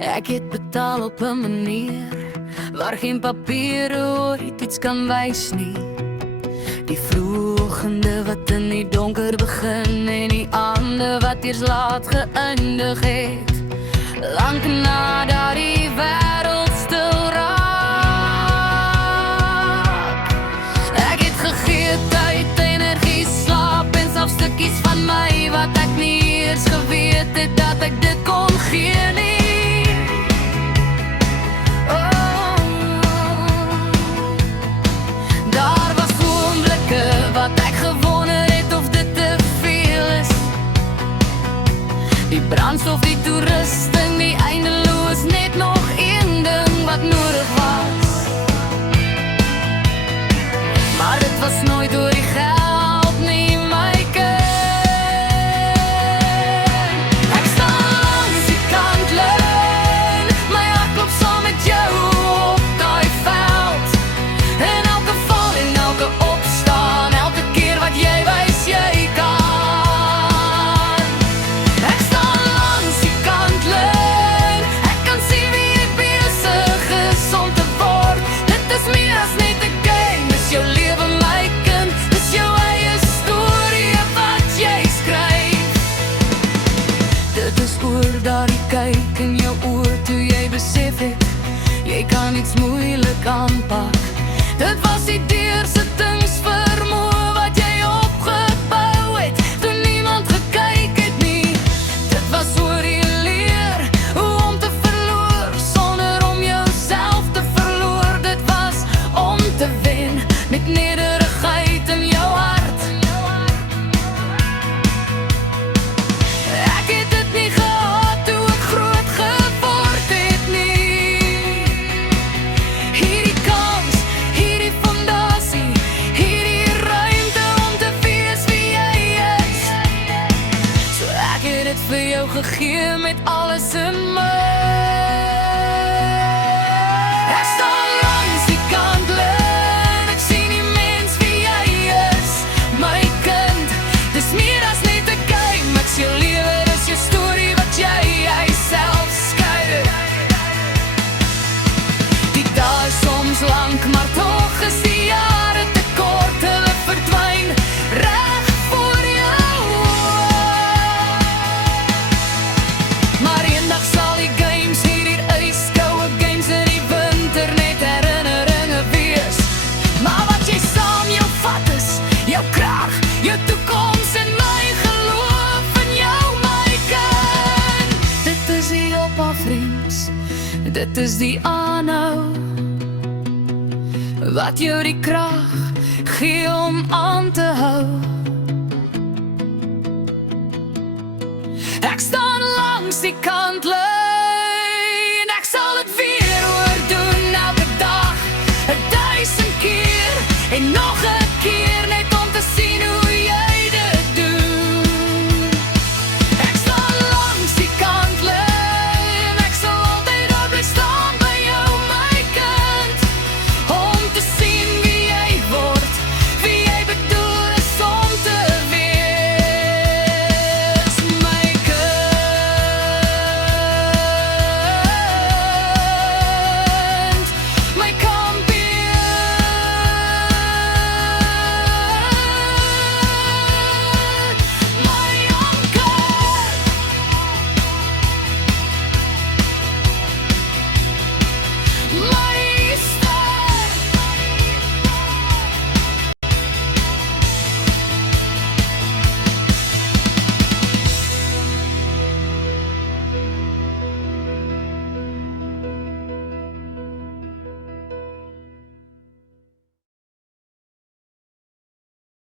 Ek het betaal op 'n manier waar geen papier ooit iets kan wys nie. Die vroegoggende wat in die donker begin en die aande wat eers laat geëindig het, lank nadat die wêreld stil raak. Ek het gegee tyd, energie, slaap en selfs stukkies van my wat ek nie eers geweet het dat ek dit kon gee nie. Wat ek gewonder het of dit te veel is. Die brandstof, die toerusting, die eindeloos net nog een ding wat nodig was. Maar dit was nooit oor die geld nie, my kind. Ek staan langs die kantlyn, my hart klop saam met jou op daai veld. En elke val en elke opstaan, elke keer wat jy wys jy kan. Ek staan langs die kantlyn, ek kan sien wie jy besig is om te word. Dit is meer as net 'n game, dis jou lewe my kind, dis jou eie storie wat jy skryf. Dit is oor daardie kyk in jou oor toe jy besef het jy kan iets moeilik aanpak. Dit was die deursettingsvermoë wat jy opgebou het toe niemand gekyk het nie. Dit was oor jy leer hoe om te verloor sonder om jouself te verloor. Dit was om te wen met nederigheid in jou hart. Ek het dit nie gehad toe ek groot geword het nie. Hierdie kans, hierdie fondasie, hierdie ruimte om te wees wie jy is. So ek het dit vir jou gegee met alles in my. Ek staan langs die kantlyn, ek sien die mens wie jy is, my kind. Dis meer as net 'n game, ek's jou lewe, dis jou storie wat jy self skryf. Die dae is soms lank, maar tog is die jare te kort, hulle verdwyn reg voor jou oë. Maar eendag sal die games hierdie yskoue games in die winter net herinneringe wees. Maar wat jy saam jou vat is jou krag, jou toekoms en my geloof in jou, my kind. Dit is die opofferings, dit is die aanhou wat jou die krag gee om aan te hou. Ek staan langs die kantlyn.